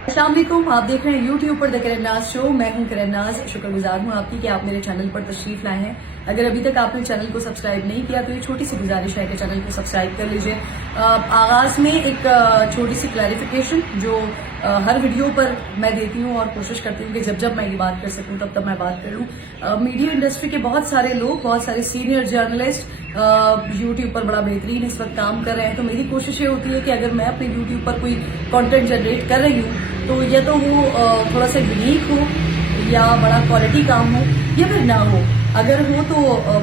السلام علیکم، آپ دیکھ رہے ہیں یوٹیوب پر دا کرن ناز شو. میں ہوں کرن ناز. شکر گزار ہوں آپ کی کہ آپ میرے چینل پر تشریف لائے ہیں. اگر ابھی تک آپ نے چینل کو سبسکرائب نہیں کیا تو یہ چھوٹی سی گزارش ہے کہ چینل کو سبسکرائب کر لیجئے. آغاز میں ایک چھوٹی سی کلیریفیکیشن جو ہر ویڈیو پر میں دیتی ہوں اور کوشش کرتی ہوں کہ جب میں یہ بات کر سکوں تب میں بات کروں. میڈیا انڈسٹری کے بہت سارے لوگ، بہت سارے سینئر جرنلسٹ یوٹیوب پر بڑا بہترین اس وقت کام کر رہے ہیں. تو میری کوشش یہ ہوتی ہے کہ اگر میں اپنے یوٹیوب پر کوئی کانٹینٹ جنریٹ کر رہی ہوں تو یا تو وہ تھوڑا سا یونیک ہو یا بڑا کوالٹی کام ہو یا پھر نہ ہو. اگر ہو تو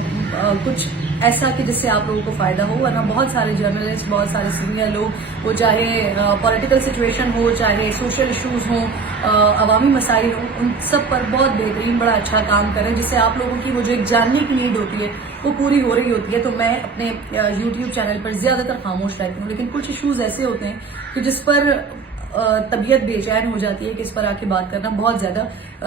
کچھ ایسا کہ جس سے آپ لوگوں کو فائدہ ہو. ورنہ بہت سارے جرنلسٹ، بہت سارے سینئر لوگ، وہ چاہے پولیٹیکل سچویشن ہو، چاہے سوشل ایشوز ہوں، عوامی مسائل ہوں، ان سب پر بہت بہترین بڑا اچھا کام کریں جس سے آپ لوگوں کی وہ جو ایک جاننے کی نیڈ ہوتی ہے وہ پوری ہو رہی ہوتی ہے. تو میں اپنے یوٹیوب چینل پر زیادہ تر خاموش رہتی ہوں، لیکن کچھ ایشوز ایسے ہوتے ہیں کہ جس پر طبیعت بے چین ہو جاتی ہے کہ اس پر آ کے بات کرنا بہت زیادہ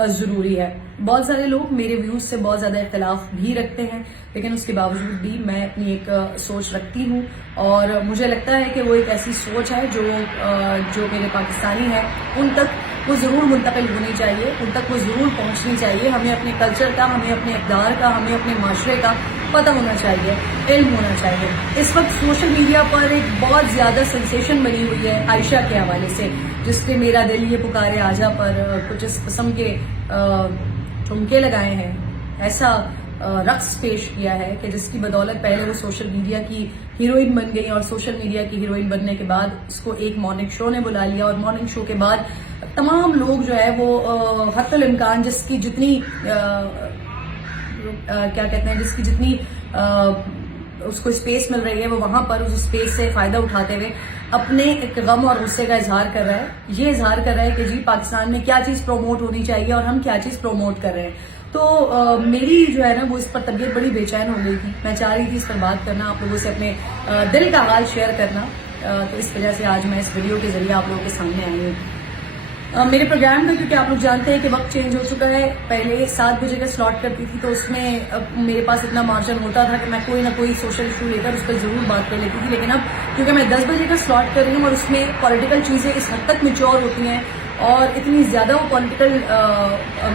ضروری ہے. بہت سارے لوگ میرے ویوز سے بہت زیادہ اختلاف بھی رکھتے ہیں، لیکن اس کے باوجود بھی میں اپنی ایک سوچ رکھتی ہوں اور مجھے لگتا ہے کہ وہ ایک ایسی سوچ ہے جو میرے پاکستانی ہیں ان تک وہ ضرور منتقل ہونی چاہیے، ان تک وہ ضرور پہنچنی چاہیے. ہمیں اپنے کلچر کا، ہمیں اپنے اقدار کا، ہمیں اپنے معاشرے کا پتہ ہونا چاہیے، علم ہونا چاہیے. اس وقت سوشل میڈیا پر ایک بہت زیادہ سنسیشن بنی ہوئی ہے عائشہ کے حوالے سے، جس نے میرا دل یہ پکارے آجا پر کچھ اس قسم کے ٹھمکے لگائے ہیں، ایسا رقص پیش کیا ہے کہ جس کی بدولت پہلے وہ سوشل میڈیا کی ہیروئن بن گئی اور سوشل میڈیا کی ہیروئن بننے کے بعد اس کو ایک مارننگ شو نے بلا لیا اور مارننگ شو کے بعد تمام لوگ جو ہے وہ حتی الامکان جس کی جتنی کیا کہتے ہیں جس کی جتنی اس کو اسپیس مل رہی ہے وہ وہاں پر اس اسپیس سے فائدہ اٹھاتے ہوئے اپنے ایک غم اور غصے کا اظہار کر رہا ہے. یہ اظہار کر رہا ہے کہ جی پاکستان میں کیا چیز پروموٹ ہونی چاہیے اور ہم کیا چیز پروموٹ کر رہے ہیں. تو میری جو ہے نا وہ اس پر طبیعت بڑی بے چین ہو گئی تھی. میں چاہ رہی تھی اس پر بات کرنا، آپ لوگوں سے اپنے دل کا حال شیئر کرنا. تو اس وجہ سے آج میں اس ویڈیو کے ذریعے آپ لوگوں کے سامنے آئی ہوں. میرے پروگرام میں کیونکہ آپ لوگ جانتے ہیں کہ وقت چینج ہو چکا ہے. پہلے 7 بجے کا سلاٹ کرتی تھی تو اس میں میرے پاس اتنا مارجن ہوتا تھا کہ میں کوئی نہ کوئی سوشل ایشو لے کر اس پر ضرور بات کر لیتی تھی. لیکن اب کیونکہ میں 10 بجے کا سلاٹ کر رہی ہوں اور اس میں پولیٹیکل چیزیں اس حد تک میچور ہوتی ہیں اور اتنی زیادہ وہ پولیٹیکل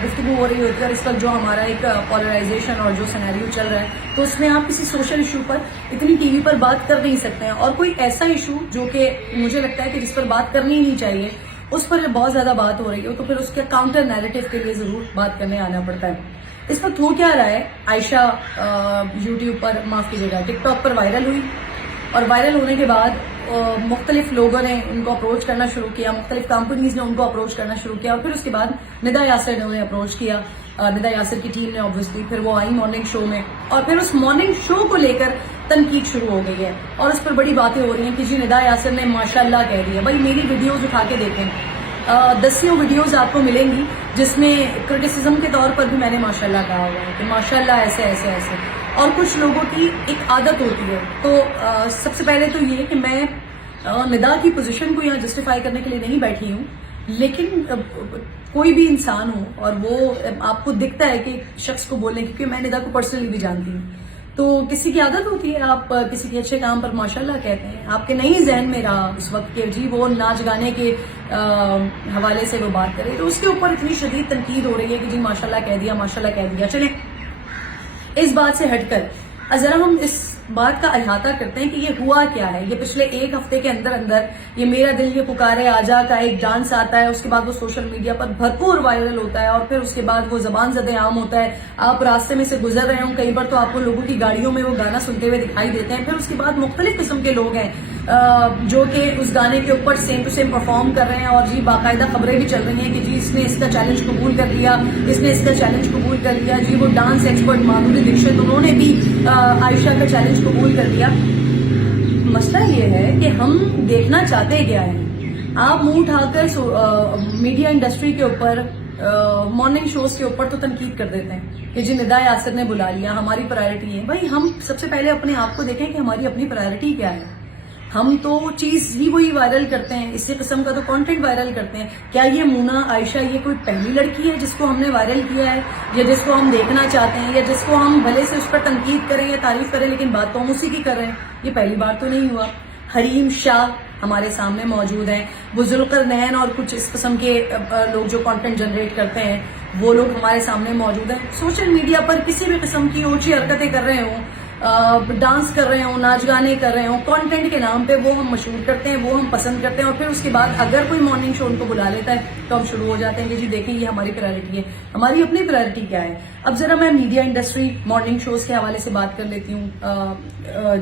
گفتگو ہو رہی ہوتی ہے اور اس وقت جو ہمارا ایک پولرائزیشن اور جو سینیریو چل رہا ہے تو اس میں آپ کسی سوشل ایشو پر اتنی ٹی وی پر بات کر نہیں سکتے ہیں. اور کوئی ایسا ایشو جو کہ مجھے لگتا ہے کہ جس پر بات کرنی ہی نہیں چاہیے اس پر بہت زیادہ بات ہو رہی ہو تو پھر اس کے کاؤنٹر نیریٹو کے لیے ضرور بات کرنے آنا پڑتا ہے. اس وقت ہو کیا رہا ہے، عائشہ یوٹیوب پر، معاف کیجیے گا، ٹک ٹاک پر وائرل ہوئی اور وائرل ہونے کے بعد مختلف لوگوں نے ان کو اپروچ کرنا شروع کیا، مختلف کمپنیز نے ان کو اپروچ کرنا شروع کیا اور پھر اس کے بعد ندا یاسر نے انہیں اپروچ کیا. ندا یاسر کی ٹیم نے آبویسلی پھر وہ آئی مارننگ شو میں اور پھر اس مارننگ شو کو لے کر تنقید شروع ہو گئی ہے اور اس پر بڑی باتیں ہو رہی ہیں کہ جی ندا یاسر نے ماشاءاللہ کہہ دیا. بھائی میری ویڈیوز اٹھا کے دیکھیں، 10 ویڈیوز آپ کو ملیں گی جس میں کرٹیسزم کے طور پر بھی میں نے ماشاءاللہ کہا ہوا ہے کہ ماشاءاللہ ایسے ایسے ایسے. اور کچھ لوگوں کی ایک عادت ہوتی ہے. تو سب سے پہلے تو یہ کہ میں ندا کی پوزیشن کو یہاں جسٹیفائی کرنے کے لیے نہیں بیٹھی ہوں، لیکن کوئی بھی انسان ہو اور وہ آپ کو دکھتا ہے کہ شخص کو بولنے کی، کیونکہ میں ندا کو پرسنلی بھی جانتی ہوں، تو کسی کی عادت ہوتی ہے آپ کسی کے اچھے کام پر ماشاءاللہ کہتے ہیں. آپ کے نہیں ذہن میں رہا اس وقت کہ جی وہ ناچ گانے کے حوالے سے وہ بات کرے تو اس کے اوپر اتنی شدید تنقید ہو رہی ہے کہ جی ماشاءاللہ کہہ دیا، ماشاءاللہ کہہ دیا. چلیں اس بات سے ہٹ کر ذرا ہم اس بات کا احاطہ کرتے ہیں کہ یہ ہوا کیا ہے. یہ پچھلے 1 ہفتے کے اندر یہ میرا دل یہ پکارے آجا کا ایک ڈانس آتا ہے، اس کے بعد وہ سوشل میڈیا پر بھرپور وائرل ہوتا ہے اور پھر اس کے بعد وہ زبان زدے عام ہوتا ہے. آپ راستے میں سے گزر رہے ہوں کئی بار تو آپ کو لوگوں کی گاڑیوں میں وہ گانا سنتے ہوئے دکھائی دیتے ہیں. پھر اس کے بعد مختلف قسم کے لوگ ہیں جو کہ اس گانے کے اوپر سیم ٹو سیم پرفارم کر رہے ہیں اور جی باقاعدہ خبریں بھی چل رہی ہیں کہ جی اس نے اس کا چیلنج قبول کر لیا، اس نے اس کا چیلنج قبول کر لیا. جی وہ ڈانس ایکسپرٹ مادھوری دکشت، انہوں نے بھی عائشہ کا چیلنج قبول کر لیا. مسئلہ یہ ہے کہ ہم دیکھنا چاہتے کیا ہیں. آپ منہ اٹھا کر میڈیا انڈسٹری کے اوپر مارننگ شوز کے اوپر تو تنقید کر دیتے ہیں کہ جی ندا یاسر نے بلا لیا، ہماری پرائرٹی ہے. بھائی ہم سب سے پہلے اپنے آپ کو دیکھیں کہ ہماری اپنی پرائرٹی کیا ہے. ہم تو چیز ہی وہی وائرل کرتے ہیں، اسی قسم کا تو کانٹینٹ وائرل کرتے ہیں. کیا یہ مونا عائشہ یہ کوئی پہلی لڑکی ہے جس کو ہم نے وائرل کیا ہے یا جس کو ہم دیکھنا چاہتے ہیں یا جس کو ہم بھلے سے اس پر تنقید کریں یا تعریف کریں لیکن بات تو ہم اسی کی کر رہے ہیں؟ یہ پہلی بار تو نہیں ہوا. حریم شاہ ہمارے سامنے موجود ہیں. وہ ذوالقرنین اور کچھ اس قسم کے لوگ جو کانٹینٹ جنریٹ کرتے ہیں وہ لوگ ہمارے سامنے موجود ہیں. سوشل میڈیا پر کسی بھی قسم کی اونچی حرکتیں کر رہے ہوں, ڈانس کر رہے ہوں, ناچ گانے کر رہے ہوں, کانٹینٹ کے نام پہ وہ ہم مشہور کرتے ہیں, وہ ہم پسند کرتے ہیں, اور پھر اس کے بعد اگر کوئی مارننگ شو ان کو بلا لیتا ہے تو ہم شروع ہو جاتے ہیں کہ جی دیکھیں یہ ہماری پرائرٹی ہے. ہماری اپنی پرائرٹی کیا ہے؟ اب ذرا میں میڈیا انڈسٹری مارننگ شوز کے حوالے سے بات کر لیتی ہوں.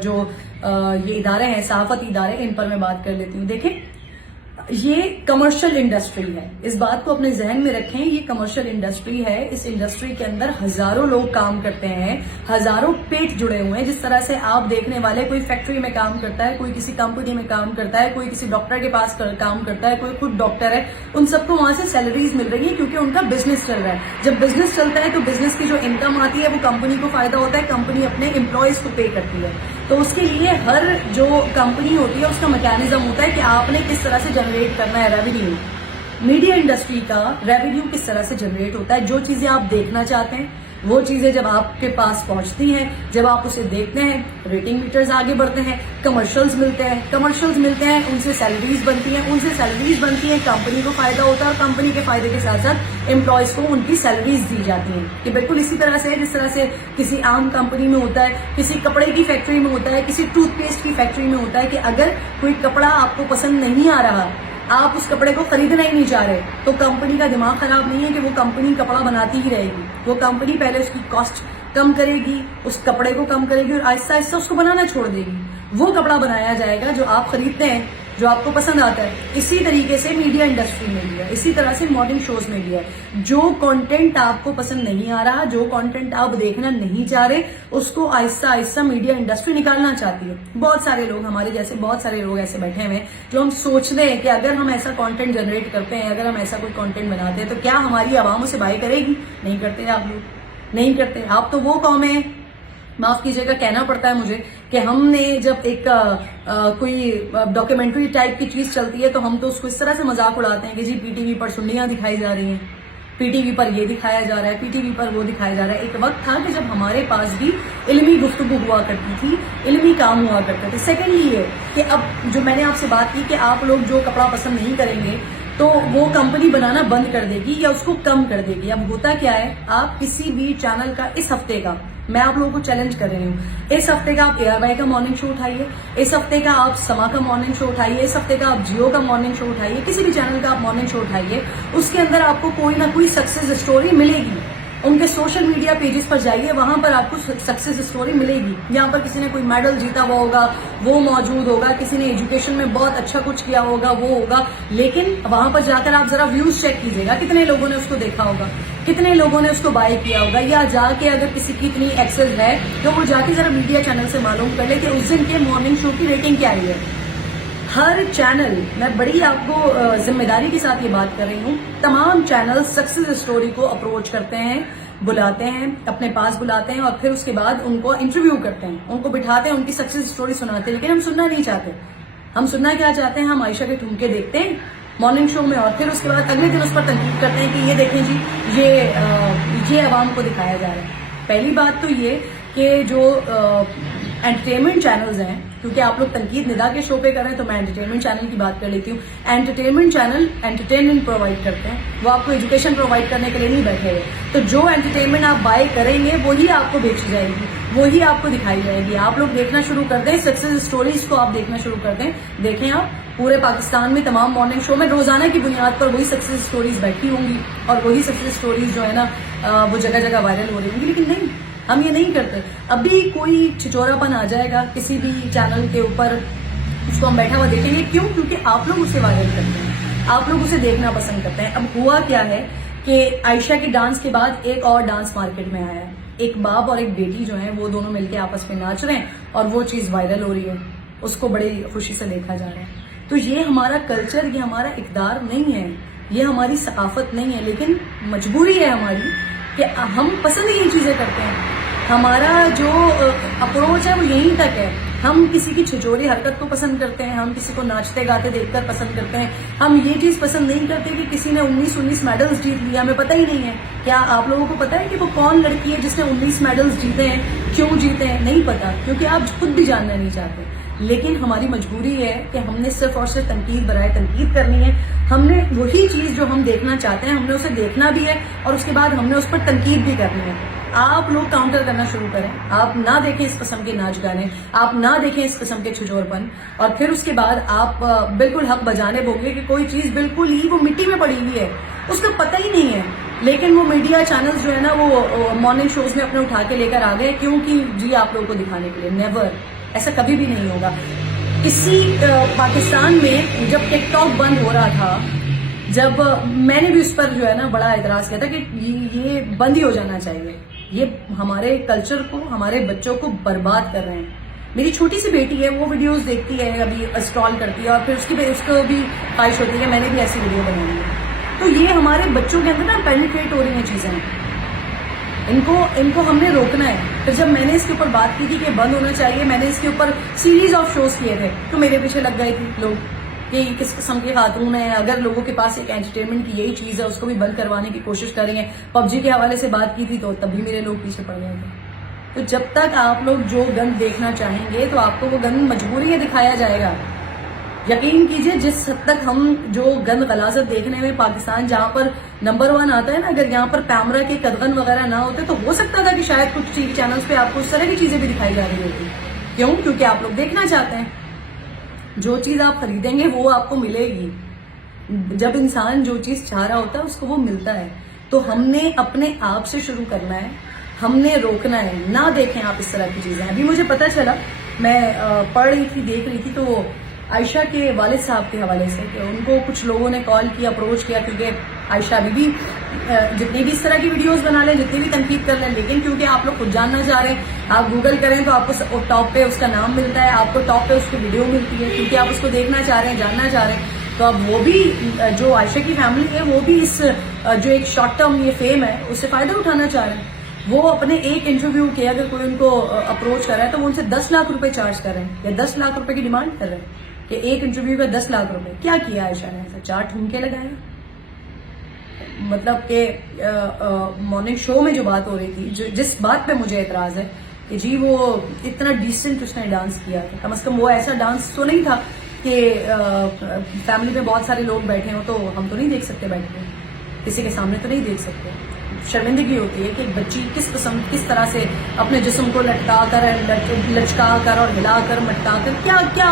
جو یہ ادارے ہیں, صحافتی ادارے, ان پر میں بات کر لیتی ہوں. دیکھیں یہ کمرشل انڈسٹری ہے, اس بات کو اپنے ذہن میں رکھیں. یہ کمرشل انڈسٹری ہے, اس انڈسٹری کے اندر ہزاروں لوگ کام کرتے ہیں, ہزاروں پیٹ جڑے ہوئے ہیں. جس طرح سے آپ دیکھنے والے, کوئی فیکٹری میں کام کرتا ہے, کوئی کسی کمپنی میں کام کرتا ہے, کوئی کسی ڈاکٹر کے پاس کام کرتا ہے, کوئی خود ڈاکٹر ہے, ان سب کو وہاں سے سیلریز مل رہی ہیں کیونکہ ان کا بزنس چل رہا ہے. جب بزنس چلتا ہے تو بزنس کی جو انکم آتی ہے وہ کمپنی کو فائدہ ہوتا ہے, کمپنی اپنے امپلائیز کو پے کرتی ہے. تو اس کے لیے ہر جو کمپنی ہوتی ہے اس کا میکینزم ہوتا ہے کہ آپ نے کس طرح سے جنریٹ کرنا ہے ریونیو. میڈیا انڈسٹری کا ریونیو کس طرح سے جنریٹ ہوتا ہے؟ جو چیزیں آپ دیکھنا چاہتے ہیں وہ چیزیں جب آپ کے پاس پہنچتی ہیں, جب آپ اسے دیکھتے ہیں, ریٹنگ میٹرز آگے بڑھتے ہیں, کمرشلز ملتے ہیں, ان سے سیلریز بنتی ہیں, کمپنی کو فائدہ ہوتا ہے, اور کمپنی کے فائدے کے ساتھ ساتھ امپلائیز کو ان کی سیلریز دی جاتی ہیں. یہ بالکل اسی طرح سے ہے جس طرح سے کسی عام کمپنی میں ہوتا ہے, کسی کپڑے کی فیکٹری میں ہوتا ہے, کسی ٹوتھ پیسٹ کی فیکٹری میں ہوتا ہے کہ اگر کوئی کپڑا آپ کو پسند نہیں آ رہا, آپ اس کپڑے کو خریدنا ہی نہیں چاہ رہے, تو کمپنی کا دماغ خراب نہیں ہے کہ وہ کمپنی کپڑا بناتی ہی رہے گی. وہ کمپنی پہلے اس کی کاسٹ کم کرے گی, اس کپڑے کو کم کرے گی, اور آہستہ آہستہ اس کو بنانا چھوڑ دے گی. وہ کپڑا بنایا جائے گا جو آپ خریدتے ہیں, جو آپ کو پسند آتا ہے. اسی طریقے سے میڈیا انڈسٹری میں بھی ہے, اسی طرح سے مارننگ شوز میں بھی ہے. جو کانٹینٹ آپ کو پسند نہیں آ رہا, جو کانٹینٹ آپ دیکھنا نہیں چاہ رہے, اس کو آہستہ آہستہ میڈیا انڈسٹری نکالنا چاہتی ہے. بہت سارے لوگ, ہمارے جیسے بہت سارے لوگ ایسے بیٹھے ہوئے ہیں جو ہم سوچتے ہیں کہ اگر ہم ایسا کانٹینٹ جنریٹ کرتے ہیں, اگر ہم ایسا کوئی کانٹینٹ بناتے ہیں تو کیا ہماری عوام اسے بائی کرے گی؟ نہیں کرتے. آپ لوگ نہیں کرتے. آپ تو وہ قوم ہے, معاف کیجیے گا کہنا پڑتا ہے مجھے, کہ ہم نے جب ایک کوئی ڈاکیومنٹری ٹائپ کی چیز چلتی ہے تو ہم تو اس کو اس طرح سے مذاق اڑاتے ہیں کہ جی پی ٹی وی پر سنیاں دکھائی جا رہی ہیں, پی ٹی وی پر یہ دکھایا جا رہا ہے, پی ٹی وی پر وہ دکھایا جا رہا ہے. ایک وقت تھا کہ جب ہمارے پاس بھی علمی گفتگو ہوا کرتی تھی, علمی کام ہوا کرتے تھے. سیکنڈلی یہ کہ اب جو میں نے آپ سے بات کی کہ آپ لوگ جو کپڑا پسند نہیں کریں گے تو وہ کمپنی بنانا بند کر دے گی یا اس کو کم کر دے گی. اب ہوتا کیا ہے, آپ کسی بھی چینل کا اس ہفتے کا, میں آپ لوگوں کو چیلنج کر رہی ہوں, اس ہفتے کا آپ اے آر وائی کا مارننگ شو اٹھائیے, اس ہفتے کا آپ سما کا مارننگ شو اٹھائیے, اس ہفتے کا آپ جیو کا مارننگ شو اٹھائیے, کسی بھی چینل کا آپ مارننگ شو اٹھائیے, اس کے اندر آپ کو کوئی نہ کوئی سکسیس اسٹوری ملے گی. ان کے سوشل میڈیا پیجز پر جائیے, وہاں پر آپ کو سکسیس اسٹوری ملے گی. یہاں پر کسی نے کوئی میڈل جیتا ہوا ہوگا, وہ موجود ہوگا, کسی نے ایجوکیشن میں بہت اچھا کچھ کیا ہوگا, وہ ہوگا. لیکن وہاں پر جا کر آپ ذرا ویوز چیک کیجیے گا, کتنے لوگوں نے اس کو دیکھا ہوگا, کتنے لوگوں نے اس کو بائی کیا ہوگا, یا جا کے اگر کسی کی اتنی ایکسس ہے تو وہ جا کے ذرا میڈیا چینل سے معلوم کر لے کہ اس دن کے مارننگ شو کی ریٹنگ کیا آئی ہے. ہر چینل, میں بڑی آپ کو ذمہ داری کے ساتھ یہ بات کر رہی ہوں, تمام چینل سکسیس اسٹوری کو اپروچ کرتے ہیں, بلاتے ہیں, اپنے پاس بلاتے ہیں, اور پھر اس کے بعد ان کو انٹرویو کرتے ہیں, ان کو بٹھاتے ہیں, ان کی سکسیس اسٹوری سناتے ہیں. لیکن ہم سننا نہیں چاہتے. ہم سننا کیا چاہتے ہیں؟ ہم عائشہ کے ٹھمکے دیکھتے ہیں مارننگ شو میں, اور پھر اس کے بعد اگلے دن اس پر تنقید کرتے ہیں کہ یہ دیکھیں جی یہ عوام کو دکھایا جا رہا ہے. پہلی بات تو یہ کہ جو انٹرٹینمنٹ چینلز ہیں, کیونکہ آپ لوگ تنقید ندا کے شو پہ کر رہے ہیں تو میں انٹرٹینمنٹ چینل کی بات کر لیتی ہوں. انٹرٹینمنٹ چینل انٹرٹینمنٹ پرووائڈ کرتے ہیں, وہ آپ کو ایجوکیشن پرووائڈ کرنے کے لیے نہیں بیٹھے ہوئے. تو جو انٹرٹینمنٹ آپ بائی کریں گے وہی آپ کو بیچی جائے گی, وہی آپ کو دکھائی جائے گی. آپ لوگ دیکھنا شروع کر دیں, سکسیس اسٹوریز کو آپ دیکھنا شروع کر دیں. دیکھیں آپ پورے پاکستان میں تمام مارننگ شو میں روزانہ کی بنیاد پر وہی سکسیس اسٹوریز بیٹھی ہوں گی, اور وہی سکسیس اسٹوریز جو ہے نا وہ جگہ جگہ وائرل ہو رہی ہوں گی. لیکن نہیں, ہم یہ نہیں کرتے. ابھی کوئی چھچورا پن آ جائے گا کسی بھی چینل کے اوپر, اس کو ہم بیٹھا ہوا دیکھیں گے. کیوں؟ کیونکہ آپ لوگ اسے وائرل کرتے ہیں, آپ لوگ اسے دیکھنا پسند کرتے ہیں. اب ہوا کیا ہے کہ عائشہ کے ڈانس کے بعد ایک اور ڈانس مارکیٹ میں آیا ہے. ایک باپ اور ایک بیٹی جو ہیں وہ دونوں مل کے آپس میں ناچ رہے ہیں, اور وہ چیز وائرل ہو رہی ہے, اس کو بڑی خوشی سے دیکھا جا رہا ہے. تو یہ ہمارا کلچر, یہ ہمارا اقدار نہیں ہے, یہ ہماری ثقافت نہیں ہے. لیکن مجبوری ہے ہماری کہ ہم پسند یہ چیزیں کرتے ہیں. ہمارا جو اپروچ ہے وہ یہیں تک ہے. ہم کسی کی چھچوری حرکت کو پسند کرتے ہیں, ہم کسی کو ناچتے گاتے دیکھ کر پسند کرتے ہیں. ہم یہ چیز پسند نہیں کرتے کہ کسی نے 19 میڈلز جیت لیا, ہمیں پتہ ہی نہیں ہے. کیا آپ لوگوں کو پتا ہے کہ وہ کون لڑکی ہے جس نے 19 میڈلز جیتے ہیں, کیوں جیتے ہیں؟ نہیں پتا, کیونکہ آپ خود بھی جاننا نہیں چاہتے. لیکن ہماری مجبوری ہے کہ ہم نے صرف اور صرف تنقید برائے تنقید کرنی ہے. ہم نے وہی چیز جو ہم دیکھنا چاہتے ہیں ہم نے اسے دیکھنا بھی ہے اور اس کے بعد ہم نے اس پر تنقید بھی کرنی ہے. آپ لوگ کاؤنٹر کرنا شروع کریں, آپ نہ دیکھیں اس قسم کے ناچ گانے, آپ نہ دیکھیں اس قسم کے چھجور پن, اور پھر اس کے بعد آپ بالکل حق بجانب ہوں گے کہ کوئی چیز بالکل ہی وہ مٹی میں پڑی ہوئی ہے, اس کا پتہ ہی نہیں ہے. لیکن وہ میڈیا چینلز جو ہے نا وہ مارننگ شوز میں اپنے اٹھا کے لے کر آ گئے, کیونکہ جی آپ لوگوں کو دکھانے کے لیے. نیور, ایسا کبھی بھی نہیں ہوگا. اسی پاکستان میں جب ٹک ٹاک بند ہو رہا تھا, جب میں نے بھی اس پر جو ہے نا بڑا اعتراض کیا تھا کہ یہ بند ہی ہو جانا چاہیے, یہ ہمارے کلچر کو, ہمارے بچوں کو برباد کر رہے ہیں. میری چھوٹی سی بیٹی ہے, وہ ویڈیوز دیکھتی ہے, ابھی اسکرال کرتی ہے, اور پھر اس کو بھی خواہش ہوتی ہے کہ میں نے بھی ایسی ویڈیو بنانی ہے. تو یہ ہمارے بچوں کے اندر نا پینیٹریٹ ہو رہی ہیں چیزیں, ان کو ہم نے روکنا ہے. پھر جب میں نے اس کے اوپر بات کی تھی کہ بند ہونا چاہیے, میں نے اس کے اوپر سیریز آف شوز کیے تھے, تو میرے پیچھے لگ گئے تھے لوگ کہ کس قسم کی خاتون ہے, اگر لوگوں کے پاس ایک انٹرٹینمنٹ کی یہی چیز ہے اس کو بھی بند کروانے کی کوشش کر رہی ہیں. پب جی کے حوالے سے بات کی تھی تو تب بھی میرے لوگ پیچھے پڑ گئے تھے. تو جب تک آپ لوگ جو گند دیکھنا چاہیں گے تو آپ کو وہ گند مجبوری ہے دکھایا جائے گا. یقین کیجئے جس حد تک ہم جو گند غلاظت دیکھنے میں, پاکستان جہاں پر نمبر 1 آتا ہے نا, اگر یہاں پر کیمرہ کے قدغن وغیرہ نہ ہوتے تو ہو سکتا تھا کہ شاید کچھ ٹی وی چینلز پہ آپ کو اس طرح کی چیزیں بھی دکھائی جا رہی ہوتی. کیوں؟ کیونکہ آپ لوگ دیکھنا چاہتے ہیں. جو چیز آپ خریدیں گے وہ آپ کو ملے گی. جب انسان جو چیز چاہ رہا ہوتا ہے اس کو وہ ملتا ہے. تو ہم نے اپنے آپ سے شروع کرنا ہے, ہم نے روکنا ہے. نہ دیکھیں آپ اس طرح کی چیزیں. ابھی مجھے پتا چلا, میں پڑھ رہی تھی, دیکھ رہی تھی, تو عائشہ کے والد صاحب کے حوالے سے کہ ان کو کچھ لوگوں نے کال کیا, اپروچ کیا, کیونکہ عائشہ ابھی بھی جتنی بھی اس طرح کی ویڈیوز بنا لیں, جتنی بھی تنقید کر لیں, لیکن کیونکہ آپ لوگ خود جاننا چاہ رہے ہیں, آپ گوگل کریں تو آپ کو ٹاپ پہ اس کا نام ملتا ہے, آپ کو ٹاپ پہ اس کی ویڈیو ملتی ہے, کیونکہ آپ اس کو دیکھنا چاہ رہے ہیں, جاننا چاہ رہے ہیں. تو اب وہ بھی جو عائشہ کی فیملی ہے وہ بھی اس جو ایک شارٹ ٹرم یہ فیم ہے اس سے فائدہ اٹھانا چاہ رہے ہیں. وہ اپنے ایک انٹرویو کے اگر کوئی ان کو اپروچ کر رہا ہے تو وہ ان سے 10 لاکھ روپے چارج کر رہے ہیں, یا 10 لاکھ روپے کی ڈیمانڈ کر رہے ہیں کہ ایک انٹرویو کا 10 لاکھ روپے. کیا کیا عائشہ نے؟ ایسا 4 ٹھمکے لگائے. مطلب کہ مارننگ شو میں جو بات ہو رہی تھی, جس بات پہ مجھے اعتراض ہے کہ جی وہ اتنا ڈیسنٹ اس نے ڈانس کیا تھا, کم از کم وہ ایسا ڈانس تو نہیں تھا کہ فیملی میں بہت سارے لوگ بیٹھے ہوں تو ہم تو نہیں دیکھ سکتے, بیٹھ کے کسی کے سامنے تو نہیں دیکھ سکتے. شرمندگی ہوتی ہے کہ ایک بچی کس طرح سے اپنے جسم کو لچکا کر اور ہلا کر مٹکا کر کیا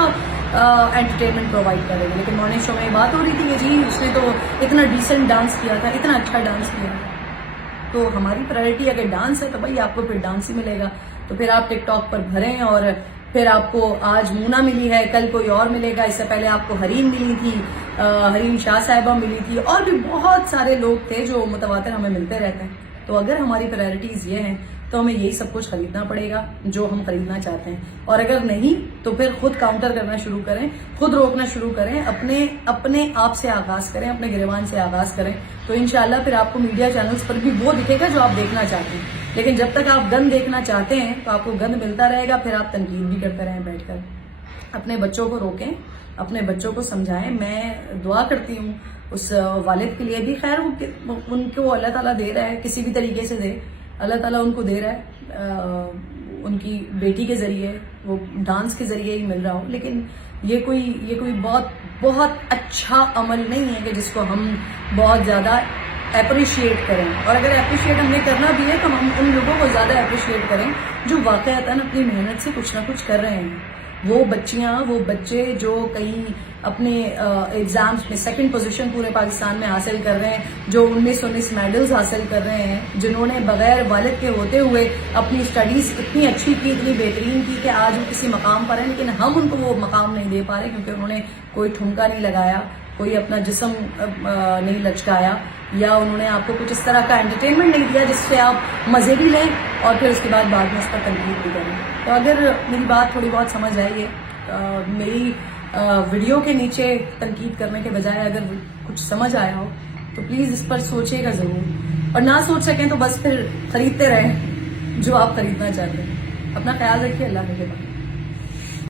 انٹرٹینمنٹ پرووائڈ کرے گی. لیکن مارننگ شو میں یہ بات ہو رہی تھی کہ جی اس نے تو اتنا ڈیسنٹ ڈانس کیا تھا, اتنا اچھا ڈانس کیا تھا. تو ہماری پرائرٹی اگر ڈانس ہے تو بھائی آپ کو پھر ڈانس ہی ملے گا. تو پھر آپ ٹک ٹاک پر بھریں, اور پھر آپ کو آج مونا ملی ہے, کل کوئی اور ملے گا. اس سے پہلے آپ کو حریم ملی تھی, حریم شاہ صاحبہ ملی تھی, اور بھی بہت سارے لوگ تھے جو متواتر ہمیں ملتے رہتے ہیں. تو اگر ہماری پرائرٹیز یہ ہیں تو ہمیں یہی سب کچھ خریدنا پڑے گا جو ہم خریدنا چاہتے ہیں. اور اگر نہیں تو پھر خود کاؤنٹر کرنا شروع کریں, خود روکنا شروع کریں, اپنے آپ سے آغاز کریں, اپنے گریبان سے آغاز کریں. تو انشاءاللہ پھر آپ کو میڈیا چینلز پر بھی وہ دکھے گا جو آپ دیکھنا چاہتے ہیں. لیکن جب تک آپ گند دیکھنا چاہتے ہیں تو آپ کو گند ملتا رہے گا, پھر آپ تنقید بھی کرتے رہیں بیٹھ کر. اپنے بچوں کو روکیں, اپنے بچوں کو سمجھائیں. میں دعا کرتی ہوں اس والد کے لیے بھی, خیر ان کو اللہ تعالیٰ دے رہا ہے, کسی بھی طریقے سے دے, اللہ تعالیٰ ان کو دے رہا ہے, ان کی بیٹی کے ذریعے, وہ ڈانس کے ذریعے ہی مل رہا ہو. لیکن یہ کوئی بہت اچھا عمل نہیں ہے کہ جس کو ہم بہت زیادہ اپریشیٹ کریں. اور اگر اپریشیٹ ہمیں کرنا بھی ہے تو ہم ان لوگوں کو زیادہ اپریشیٹ کریں جو واقعتاً اپنی محنت سے کچھ نہ کچھ کر رہے ہیں. وہ بچیاں, وہ بچے جو کہیں اپنے ایگزامز میں 2nd پوزیشن پورے پاکستان میں حاصل کر رہے ہیں, جو 19 میڈلز حاصل کر رہے ہیں, جنہوں نے بغیر والد کے ہوتے ہوئے اپنی اسٹڈیز اتنی اچھی کی, اتنی بہترین کی کہ آج وہ کسی مقام پر ہیں. لیکن ہم ان کو وہ مقام نہیں دے پا رہے کیونکہ انہوں نے کوئی ٹھمکا نہیں لگایا, کوئی اپنا جسم نہیں لچکایا, یا انہوں نے آپ کو کچھ اس طرح کا انٹرٹینمنٹ نہیں دیا جس سے آپ مزے بھی لیں اور پھر اس کے بعد میں اس پر تنقید بھی کریں. تو اگر میری بات تھوڑی بہت سمجھ آئی ہے, میری ویڈیو کے نیچے تنقید کرنے کے بجائے اگر کچھ سمجھ آیا ہو تو پلیز اس پر سوچے گا ضرور, اور نہ سوچ سکیں تو بس پھر خریدتے رہیں جو آپ خریدنا چاہتے ہیں. اپنا خیال رکھیے. اللہ کے بعد.